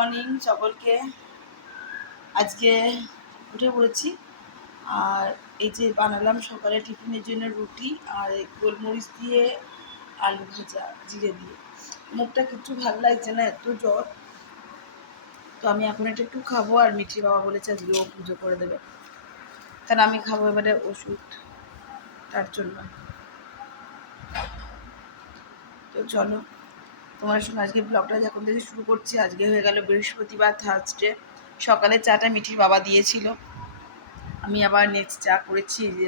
Morning সকলকে। আজকে উঠে পড়েছি আর এই যে বানালাম সকালে টিফিনের জন্য রুটি আর গোলমরিচ দিয়ে আলু ভাজা জিরে দিয়ে। মুখটা কিছু ভালো লাগছে না, এত জ্বর। তো আমি এখন এটা একটু খাবো আর মিঠি বাবা বলেছে আজকে ও পুজো করে দেবে, কারণ আমি খাবো এবারে ওষুধ, তার জন্য। তো চলো তোমার সঙ্গে আজকে ব্লগটা যখন থেকে শুরু করছি। আজকে হয়ে গেল বৃহস্পতিবার, থার্সডে। সকালে চাটা মিঠির বাবা দিয়েছিল, আমি আবার নেক্সট চা করেছি যে,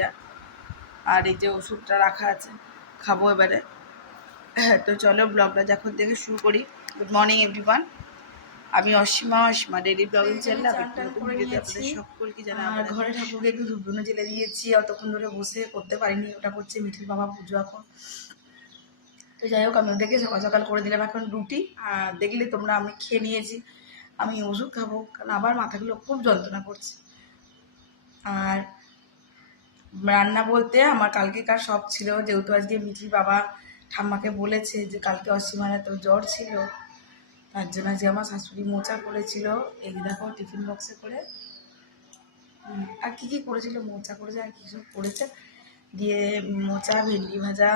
আর এই যে ওষুধটা রাখা আছে, খাবো এবারে। তো চলো ব্লগটা যখন থেকে শুরু করি। গুড মর্নিং এভরিওয়ান, আমি অসীমা ডেইলি ব্লগিং চ্যানেল আপনাদের সকলকে জানাই। আর ঘরে ঠাকুরকে একটু ধূপধুনো জ্বেলে দিয়েছি, অতক্ষণ ধরে বসে করতে পারিনি, ওটা করছে মিঠির বাবা পুজো এখন। তো যাই হোক, আমি ওদেরকে সকাল সকাল করে দিলাম এখন রুটি। আর দেখলে তোমরা, আমি খেয়ে নিয়েছি, আমি ওষুধ খাবো, কারণ আবার মাথাগুলো খুব যন্ত্রণা করছে। আর রান্না বলতে আমার কালকেকার সব ছিল, যেহেতু আজকে মিঠির বাবা ঠাম্মাকে বলেছে যে কালকে অসীমার এত জ্বর ছিল, তার জন্য যে আমার শাশুড়ি মোচা করেছিল, এই দেখো টিফিন বক্সে করে। আর কি কি করেছিল, মোচা করেছে আর কি সব করেছে, দিয়ে মোচা, ভেন্ডি ভাজা,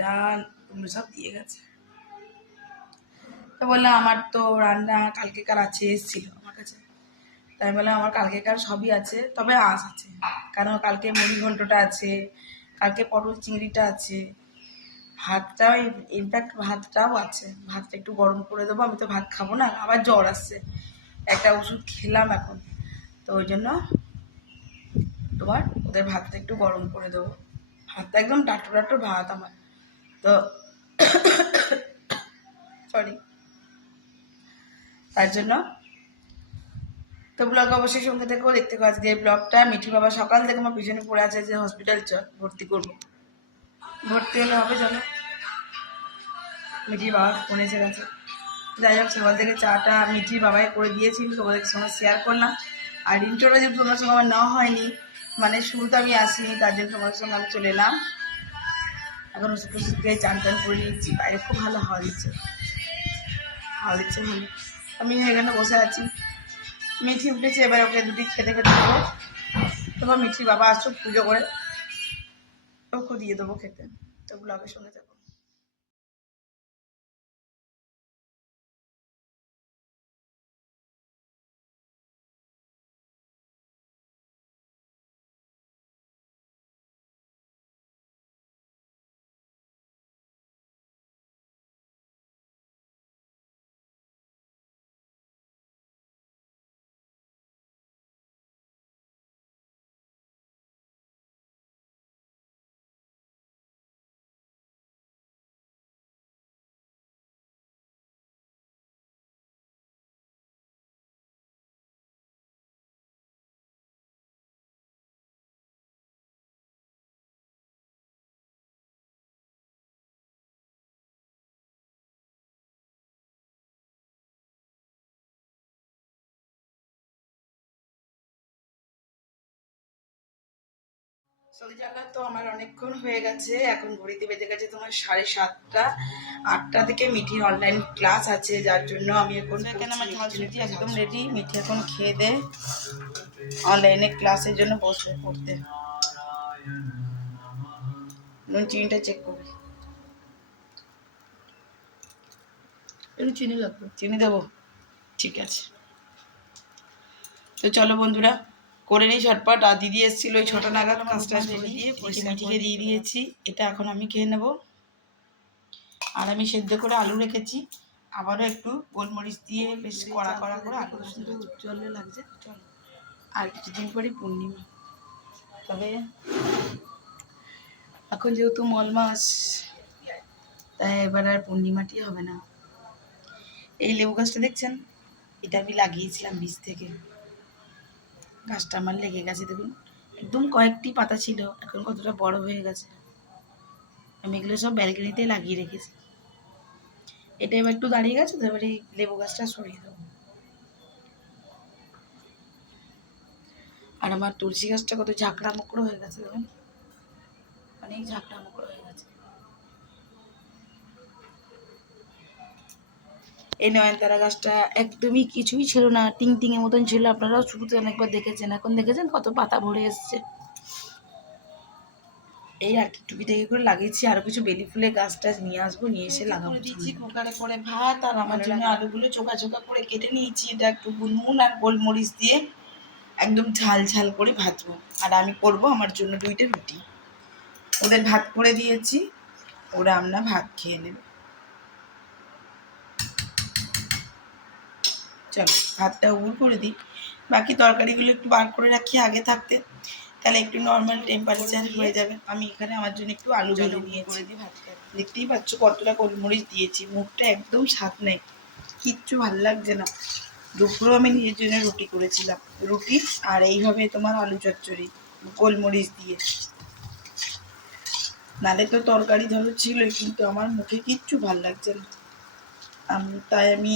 ডাল, এগুলো সব দিয়ে গেছে। তো বললাম আমার তো রান্না কালকেকার আছে, এসেছিল আমার কাছে, তাই বললাম আমার কালকেকার সবই আছে, তবে আঁশ আছে, কারণ কালকে মুড়ি ঘন্টটা আছে, কালকে পটল চিংড়িটা আছে, ভাতটাও, ইনফ্যাক্ট ভাতটাও আছে। ভাতটা একটু গরম করে দেবো, আমি তো ভাত খাবো না, আবার জ্বর আসছে, একটা ওষুধ খেলাম এখন, তো ওই জন্য তোমার ওদের ভাতটা একটু গরম করে দেবো। ভাতটা একদম টাটু টাটু ভাত আমার, তো সরি, তার জন্য। তো ব্লগ অবশ্যই সঙ্গে থেকেও দেখতে পাবো। আজকে ব্লগটা মিঠি বাবা সকাল থেকে আমার পিছনে পড়ে আছে যে হসপিটাল চল, ভর্তি করবো। ভর্তি হলে হবে, চলো। মিঠির বাবা ফোন এসে গেছে। যাই হোক, সকাল থেকে চাটা মিঠির বাবাই করে দিয়েছি, তোমাদের সঙ্গে শেয়ার করলাম। আর ইন্ট্রোটা যদি তোমার সঙ্গে আমার নেওয়া হয়নি, মানে শুরুতে আমি আসিনি, তার জন্য তোমাদের সঙ্গে আমি চলে এলাম। এখন ওষুধ দিয়ে চান টান করে নিচ্ছি, বাইরে খুব ভালো হাওয়া দিচ্ছে, হাওয়া দিচ্ছে ভালো। আমি এখানে বসে আছি, মিঠি উঠেছে, এবার ওকে দুটি খেতে খেতে দেবো। তোমার মিঠির বাবা আসছো পুজো করে, ওকে দিয়ে দেবো খেতে। তো ব্লগের সঙ্গে থাকো। চলে যাওয়া তো আমার অনেকক্ষণ হয়ে গেছে, এখন ঘড়িতে বেজে গেছে তোমার 7:30। 8টা থেকে মিঠির অনলাইন ক্লাস আছে, যার জন্য আমি এখন আমার ঝালসুটি একদম রেডি। মিঠি এখন খেয়ে দে অনলাইনে ক্লাসের জন্য বসবে পড়তে। নুন চিনিটা চেক করবি, একটু চিনি লাগবে, চিনি দেবো, ঠিক আছে। তো চলো বন্ধুরা, করে নিই ঝটপট। আর দিদি এসেছিলো ওই 6টা নাগাদ, কাজটা করে দিয়ে মিঠিকে দিয়ে দিয়েছি। এটা এখন আমি খেয়ে নেবো। আর আমি সেদ্ধ করে আলু রেখেছি, আবারও একটু গোলমরিচ দিয়ে বেশ কড়া কড়া করে আলু উজ্জ্বলে লাগছে। চলো, আর কিছুদিন পরে পূর্ণিমা, তবে এখন যেহেতু মল মাস, তাই এবার আর পূর্ণিমাটি হবে না। এই লেবু গাছটা দেখছেন, এটা আমি লাগিয়েছিলাম বীজ থেকে। গাছটা আমার লেগে গেছে, দেখুন একদম কয়েকটি পাতা ছিল, এখন কতটা বড় হয়ে গেছে। আমি এগুলো সব ব্যালকনিতে লাগিয়ে রেখেছি। এটা এবার একটু দাঁড়িয়ে গেছে, তো এবার এই লেবু গাছটা সরিয়ে দেবো। আর আমার তুলসী গাছটা কত ঝাঁকড়া মোকড়ো হয়ে গেছে, দেখুন অনেক ঝাঁকড়া মোকড়ো হয়ে গেছে। এই নয়নতারা গাছটা একদমই কিছুই ছিল না, টিং টিংয়ের মতন ছিল। আপনারাও শুরুতে অনেকবার দেখেছেন, এখন দেখেছেন কত পাতা ভরে এসছে। এই আর কি টুকিটাকি করে লাগিয়েছি, আরো কিছু বেলি ফুলের গাছ টাছ নিয়ে আসবো, নিয়ে এসে লাগাবো। দিচ্ছি কুকারে করে ভাত, আর আমার জন্য আলুগুলো চোখা চোখা করে কেটে নিয়েছি। এটা একটু নুন আর গোলমরিচ দিয়ে একদম ঝাল ঝাল করে ভাজবো। আর আমি করব আমার জন্য 2টা রুটি। ওদের ভাত করে দিয়েছি, ওরা আমরা ভাত খেয়ে নেব। চলো ভাতটা উড় করে দিই, বাকি তরকারিগুলো একটু বার করে রাখি আগে থাকতে, তাহলে একটু নর্মাল টেম্পারেচার হয়ে যাবে। আমি এখানে আমার জন্য একটু আলু ভেজে নিয়ে করে দিই ভাতটা। দেখতেই পাচ্ছ কতটা গোলমরিচ দিয়েছি, মুখটা একদম স্বাদ নেই, কিচ্ছু ভালো লাগছে না। দুপুরেও আমি নিজের জন্য রুটি করেছিলাম, রুটি আর এইভাবে তোমার আলু চচ্চড়ি গোলমরিচ দিয়ে। নালে তো তরকারি ধরো ছিলই, কিন্তু আমার মুখে কিচ্ছু ভাল লাগছে না, তাই আমি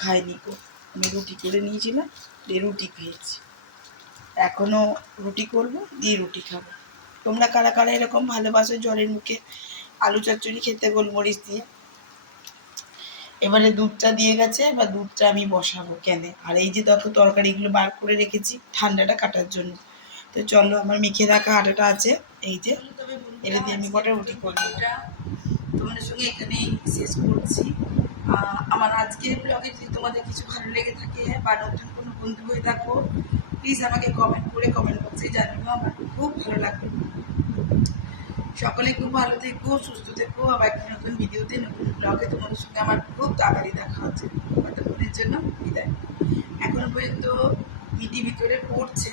খাইনি গো। আমি রুটি করে নিয়েছিলাম, দিয়ে রুটি খেয়েছি। এখনও রুটি করব, দিয়ে রুটি খাবো। তোমরা কারা কারা এরকম ভালোবাসো জ্বরের মুখে আলু চচ্চড়ি খেতে গোলমরিচ দিয়ে? এবারে দুধটা দিয়ে গেছে, এবার দুধটা আমি বসাবো কেনে। আর এই যে দেখো তরকারিগুলো বার করে রেখেছি ঠান্ডাটা কাটার জন্য। তো চলো, আমার মেখে রাখা আটাটা আছে, এই যে এটা দিয়ে আমি কটা রুটি করবো। তোমাদের সঙ্গে এখানেই শেষ করছি। আমার আজকের ব্লগে যদি তোমাদের কিছু ভালো লেগে থাকে বা নতুন কোনো বন্ধু হয়ে থাকো, প্লিজ আমাকে কমেন্ট করে কমেন্ট বক্সে জানিও, আমার খুব ভালো লাগবে। সকলে খুব ভালো থেকো, সুস্থ থেকো। আবার একটা নতুন ভিডিওতে নতুন ব্লগে তোমাদের সঙ্গে আমার খুব তাড়াতাড়ি দেখা হচ্ছে। ততক্ষণের জন্য বিদায়। এখনো পর্যন্ত মিটি ভিতরে পড়ছে,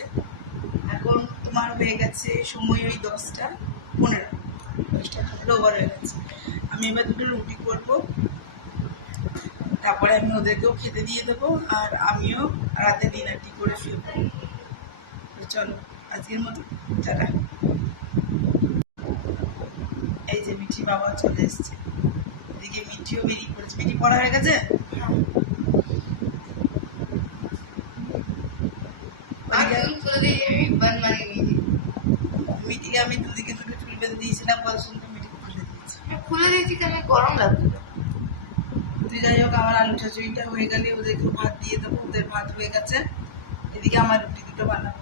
এখন তোমার হয়ে গেছে সময় ওই 10টা 15, 10টা ওভার হয়ে গেছে। আমি এবার 2টো রুটি করবো, তারপরে আমি ওদেরকেও খেতে দিয়ে দেবো, আর আমিও রাতে ডিনারটি করে শুয়ে পড়বো। চলো আজকের মতো টাটা। এই যে মিঠি বাবা চলে এসছে, এদিকে মিঠিও বেরিয়ে পড়েছে। মিঠি পড়া হয়ে গেছে? মিঠিকে আমি দুদিকে 2টো চুল বেঁধে দিয়েছিলাম, কত সুন্দর মিঠি খুলে দিয়েছি। খুলে দিয়েছি কেন? গরম লাগছে। তুই যাই হোক, আমার আলু চচ্চড়িটা হয়ে গেলে ওদেরকে ভাত দিয়ে দেবো, ওদের ভাত হয়ে গেছে। এদিকে আমার রুটি 2টো বানাবো,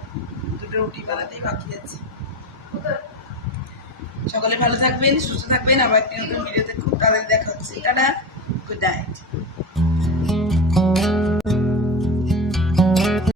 2টো রুটি বানাতেই বাকি আছে। সকলে ভালো থাকবেন, সুস্থ থাকবেন। আবার একটা নতুন ভিডিওতে খুব তাড়াতাড়ি দেখা হচ্ছে। Tata, good night.